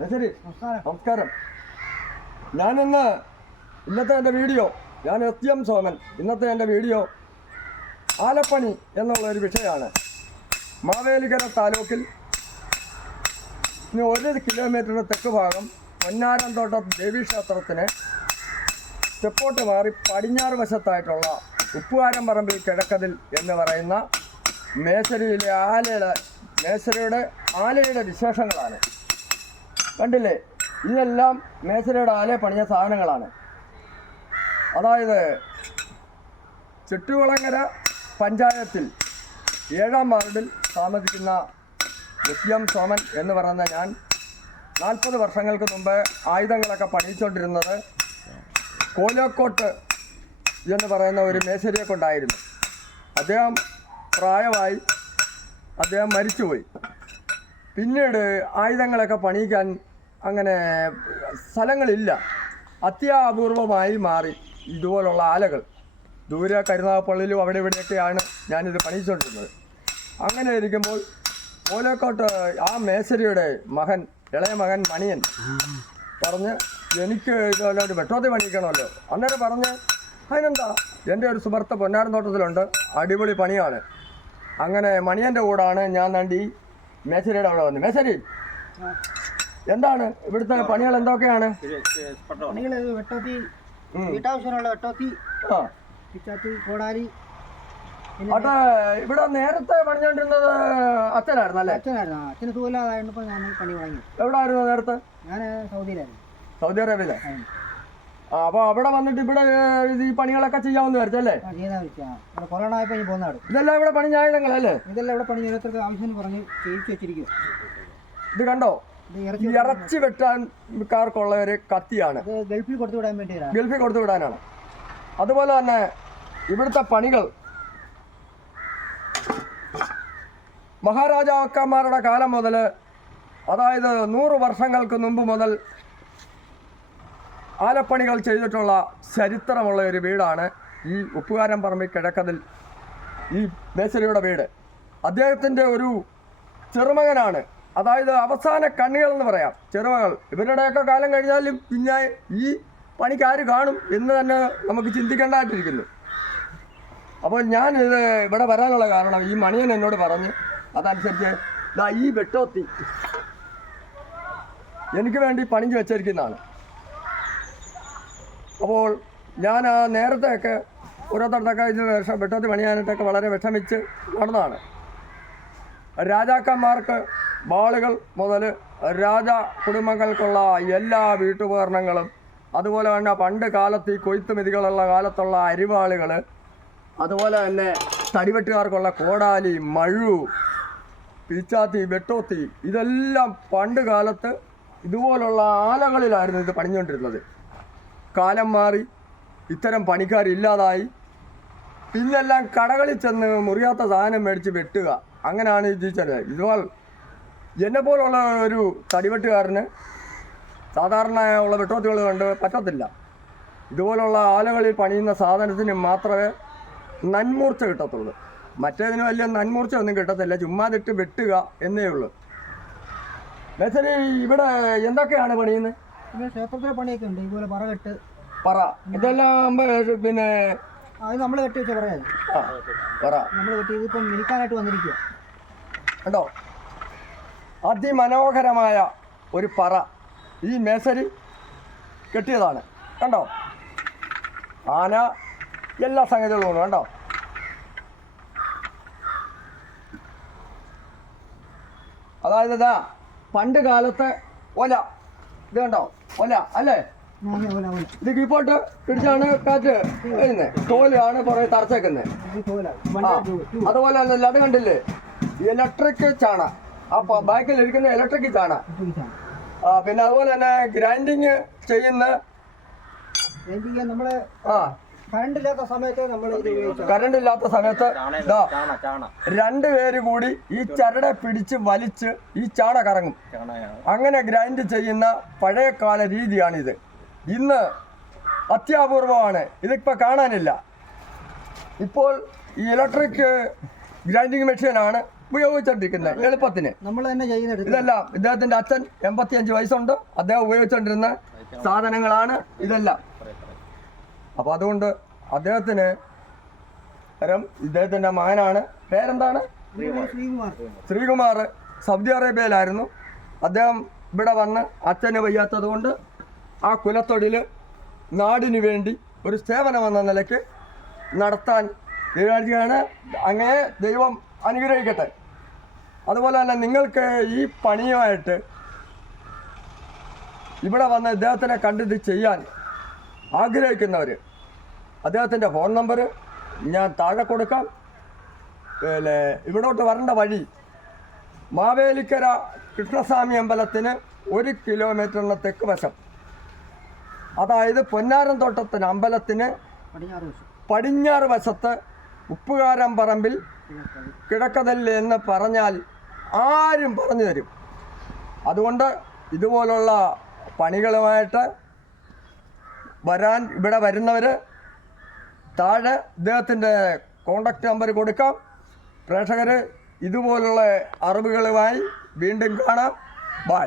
ശരി, നമസ്കാരം. ഇന്നത്തെ എൻ്റെ വീഡിയോ, ഞാൻ എസ്.എം. സോമൻ. ഇന്നത്തെ എൻ്റെ വീഡിയോ ആലപ്പണി എന്നുള്ളൊരു വിഷയമാണ്. മാവേലിക്കര താലൂക്കിൽ 1 കിലോമീറ്ററിന് തെക്ക് ഭാഗം പൊന്നാരംതോട്ടം ദേവീക്ഷേത്രത്തിന് തെക്കോട്ട് മാറി പടിഞ്ഞാറ് വശത്തായിട്ടുള്ള ഉപ്പുകാരം പറമ്പിൽ കിഴക്കതിൽ എന്ന് പറയുന്ന മേശരിയുടെ ആലയുടെ വിശേഷങ്ങളാണ്. കണ്ടില്ലേ, ഇതെല്ലാം മേശരിയുടെ ആല പണിഞ്ഞ സാധനങ്ങളാണ്. അതായത് ചുറ്റുകുളങ്ങര പഞ്ചായത്തിൽ 7-ാം വാർഡിൽ താമസിക്കുന്ന എസ്.എം. സോമൻ എന്ന് പറയുന്ന ഞാൻ 40 വർഷങ്ങൾക്ക് മുമ്പ് ആയുധങ്ങളൊക്കെ പണിയിച്ചുകൊണ്ടിരുന്നത് കോലക്കോട്ട് എന്ന് പറയുന്ന ഒരു മേശരിയെ കൊണ്ടായിരുന്നു. അദ്ദേഹം പ്രായമായി, അദ്ദേഹം മരിച്ചുപോയി. പിന്നീട് ആയുധങ്ങളൊക്കെ പണിയിക്കാൻ അങ്ങനെ സ്ഥലങ്ങളില്ല. അത്യപൂർവമായി മാറി ഇതുപോലുള്ള ആലകൾ. ദൂരെ കരുനാഗപ്പള്ളിയിലും അവിടെ ഇവിടെയൊക്കെയാണ് ഞാനിത് പണിയിച്ചുകൊണ്ടിരുന്നത്. അങ്ങനെ ഇരിക്കുമ്പോൾ കോലക്കോട്ട് ആ മേശരിയുടെ ഇളയ മകൻ മണിയൻ പറഞ്ഞ്, എനിക്ക് ഇതുപോലെ ഒരു വെട്ടോത്തി പണിയിക്കണമല്ലോ. അന്നേരം പറഞ്ഞ്, അതിനെന്താ, എൻ്റെ ഒരു സുഹൃത്ത് പൊന്നാരംതോട്ടത്തിലുണ്ട്, അടിപൊളി പണിയാണ്. അങ്ങനെ മണിയൻ്റെ കൂടാണ് ഞാൻ നണ്ടി മേശരിയുടെ അവിടെ വന്നു. മേശരി, എന്താണ് ഇവിടുത്തെ പണികൾ എന്തൊക്കെയാണ്? വെട്ടോത്തി, വീട്ടാവശ്യത്തിനുള്ള വെട്ടോത്തി, കോടാലി. അവിടെ ഇവിടെ നേരത്തെ പണിഞ്ഞോണ്ടിരുന്നത് അച്ഛനായിരുന്നു അല്ലേ? അച്ഛന് സുഖമില്ലാതായപ്പോൾ ഞാൻ പണി തുടങ്ങി. എവിടെയായിരുന്നു നേരത്തെ? ഞാൻ സൗദിയിലായിരുന്നു. സൗദി അറേബ്യയിലെ? അപ്പോൾ അവിടെ വന്നിട്ട് ഇവിടെ ഈ പണികളൊക്കെ ചെയ്യാമെന്ന് വിചാരിച്ചല്ലേ? കൊറോണ ആയപ്പോൾ ഇനി പോകുന്നതാണ്. ഇതെല്ലാം ഇവിടെ പണിഞ്ഞായുധങ്ങളല്ലേ? ഇതെല്ലാം ഇവിടെ പണി ഓരോരുത്തർക്ക് ആവശ്യം പറഞ്ഞ് ചെയ്യിച്ചു വെച്ചിരിക്കും. ഇത് കണ്ടോ, ഇറച്ചി വെട്ടാൻകാർക്കുള്ള ഒരു കത്തിയാണ്. ഗൾഫിൽ കൊടുത്തു വിടാൻ വേണ്ടിയാണ്. ഗൾഫിൽ കൊടുത്തു വിടാനാണ്. അതുപോലെ തന്നെ ഇവിടുത്തെ പണികൾ മഹാരാജാക്കന്മാരുടെ കാലം മുതൽ, അതായത് 100 വർഷങ്ങൾക്ക് മുമ്പ് മുതൽ ആലപ്പണികൾ ചെയ്തിട്ടുള്ള ചരിത്രമുള്ള ഒരു വീടാണ് ഈ ഉപ്പുകാരം പറമ്പിൽ കിഴക്കതിൽ ഈ മേശരിയുടെ വീട്. അദ്ദേഹത്തിൻ്റെ ഒരു ചെറുമകനാണ്, അതായത് അവസാന കണ്ണികൾ എന്ന് പറയാം, ചെറുമകൾ. ഇവരുടെയൊക്കെ കാലം കഴിഞ്ഞാലും പിന്നെ ഈ പണിക്ക് ആര് കാണും എന്ന് തന്നെ നമുക്ക് ചിന്തിക്കേണ്ടതായിട്ടിരിക്കുന്നു. അപ്പോൾ ഞാൻ ഇത് ഇവിടെ വരാനുള്ള കാരണം, ഈ മണിയൻ എന്നോട് പറഞ്ഞ്, അതനുസരിച്ച് ഈ വെട്ടോത്തി എനിക്ക് വേണ്ടി പണിഞ്ഞ് വെച്ചിരിക്കുന്നതാണ്. അപ്പോൾ ഞാൻ ആ നേരത്തെയൊക്കെ ഓരോരുത്തർക്കൊക്കെ ഇതിന് വെട്ടോത്തി പണിയാനായിട്ടൊക്കെ വളരെ വിഷമിച്ച് നടന്നതാണ്. രാജാക്കന്മാർക്ക് വാളുകൾ മുതൽ രാജ കുടുംബങ്ങൾക്കുള്ള എല്ലാ വീട്ടുപകരണങ്ങളും, അതുപോലെ തന്നെ പണ്ട് കാലത്ത് ഈ കൊയ്ത്തുമിതികളുള്ള കാലത്തുള്ള അരിവാളുകൾ, അതുപോലെ തന്നെ തടിവെട്ടുകാർക്കുള്ള കോടാലി, മഴു, പിച്ചാത്തി, വെട്ടോത്തി, ഇതെല്ലാം പണ്ട് കാലത്ത് ഇതുപോലുള്ള ആലകളിലായിരുന്നു ഇത് പണിഞ്ഞുകൊണ്ടിരുന്നത്. കാലം മാറി, ഇത്തരം പണിക്കാരില്ലാതായി. പിന്നെല്ലാം കടകളിൽ ചെന്ന് മുറിയാത്ത സാധനം മേടിച്ച് വെട്ടുക, അങ്ങനെയാണ് ഇത് ജീവിച്ചത്. ഇതുപോലെ എന്നെപ്പോലുള്ള ഒരു തടിവെട്ടുകാരന് സാധാരണ ഉള്ള വെട്ടോത്തികൾ കൊണ്ട് പറ്റത്തില്ല. ഇതുപോലുള്ള ആലകളിൽ പണിയുന്ന സാധനത്തിന് മാത്രമേ നന്മൂർച്ച കിട്ടത്തുള്ളൂ. മറ്റേതിന് വലിയ നന്മൂർച്ച ഒന്നും കിട്ടത്തില്ല, ചുമ്മാതിട്ട് വെട്ടുക എന്നേ ഉള്ളൂ. മേശരി, ഇവിടെ എന്തൊക്കെയാണ് പണിയുന്നത്? ക്ഷേത്രത്തിലെ പണിയൊക്കെ ഉണ്ട്. ഇതുപോലെ പറ ഇതെല്ലാം പിന്നെ അത് നമ്മൾ കെട്ടി വെച്ച പറയാം. നമ്മൾ കെട്ടി ഇതിപ്പം നിൽക്കാനായിട്ട് വന്നിരിക്കുക. കണ്ടോ, അതിമനോഹരമായ ഒരു പറ ഈ മേശരി കെട്ടിയതാണ്. കണ്ടോ, ആന, എല്ലാ സംഗതികളും ഉണ്ട്. കണ്ടോ, അതായത് ഇതാ പണ്ട് കാലത്തെ ഒല, ഇത് കണ്ടോ, ഒല അല്ലേ? ഇത് കീപ്പോട്ട് പിടിച്ചാണ് കാറ്റ് വരുന്നത്. തോലാണ് പുറകെ തറച്ചേക്കുന്നത്. അതുപോലെ തന്നെ അത് കണ്ടില്ലേ, ഇലക്ട്രിക് ചാണ, ആ ബാക്കിൽ ഇരിക്കുന്ന ഇലക്ട്രിക് ചാണ. പിന്നെ അതുപോലെ തന്നെ ഗ്രൈൻഡിങ് ചെയ്യുന്ന കറണ്ടില്ലാത്ത സമയത്ത് 2 പേര് കൂടി ഈ ചരടെ പിടിച്ച് വലിച്ച് ഈ ചാണ കറങ്ങും. അങ്ങനെ ഗ്രൈൻഡ് ചെയ്യുന്ന പഴയകാല രീതിയാണിത്. ഇന്ന് അത്യപൂർവമാണ്, ഇതിപ്പോൾ കാണാനില്ല. ഇപ്പോൾ ഈ ഇലക്ട്രിക് ഗ്രൈൻഡിങ് മെഷീനാണ് ഉപയോഗിച്ചുകൊണ്ടിരിക്കുന്നത് എളുപ്പത്തിന്. നമ്മൾ തന്നെ ചെയ്യുന്നത് ഇതെല്ലാം ഇദ്ദേഹത്തിൻ്റെ അച്ഛൻ 85 വയസ്സുണ്ട്, അദ്ദേഹം ഉപയോഗിച്ചുകൊണ്ടിരുന്ന സാധനങ്ങളാണ് ഇതെല്ലാം. അപ്പോൾ അതുകൊണ്ട് ഇദ്ദേഹത്തിൻ്റെ മകനാണ്, പേരെന്താണ്? ശ്രീകുമാർ. ശ്രീകുമാർ സൗദി അറേബ്യയിലായിരുന്നു. അദ്ദേഹം ഇവിടെ വന്ന് അച്ഛന് വയ്യാത്തത് കൊണ്ട് ആ കുലത്തൊഴിൽ നാടിനു വേണ്ടി ഒരു സേവനം എന്ന നിലയ്ക്ക് നടത്താൻ തീരുമാനിക്കുകയാണ്. അങ്ങനെ ദൈവം അനുഗ്രഹിക്കട്ടെ. അതുപോലെ തന്നെ നിങ്ങൾക്ക് ഈ പണിയുമായിട്ട് ഇവിടെ വന്ന് ഇദ്ദേഹത്തിനെ കണ്ടിട്ട് ചെയ്യാൻ ആഗ്രഹിക്കുന്നവർ അദ്ദേഹത്തിൻ്റെ ഫോൺ നമ്പർ ഞാൻ താഴെ കൊടുക്കാം. പിന്നെ ഇവിടോട്ട് വരേണ്ട വഴി മാവേലിക്കര കൃഷ്ണസ്വാമി അമ്പലത്തിന് 1 കിലോമീറ്ററിന് തെക്ക് വശം, അതായത് പൊന്നാരം തോട്ടത്തിന് അമ്പലത്തിന് പടിഞ്ഞാറ് വശത്ത് ഉപ്പുകാരം പറമ്പിൽ കിഴക്കതല്ല് എന്ന് പറഞ്ഞാൽ ആരും പറഞ്ഞു തരും. അതുകൊണ്ട് ഇതുപോലുള്ള പണികളുമായിട്ട് ഇവിടെ വരുന്നവർ താഴെ ഇദ്ദേഹത്തിൻ്റെ കോണ്ടാക്ട് നമ്പർ കൊടുക്കാം. പ്രേക്ഷകർ ഇതുപോലുള്ള അറിവുകളുമായി വീണ്ടും കാണാം. ബായ്.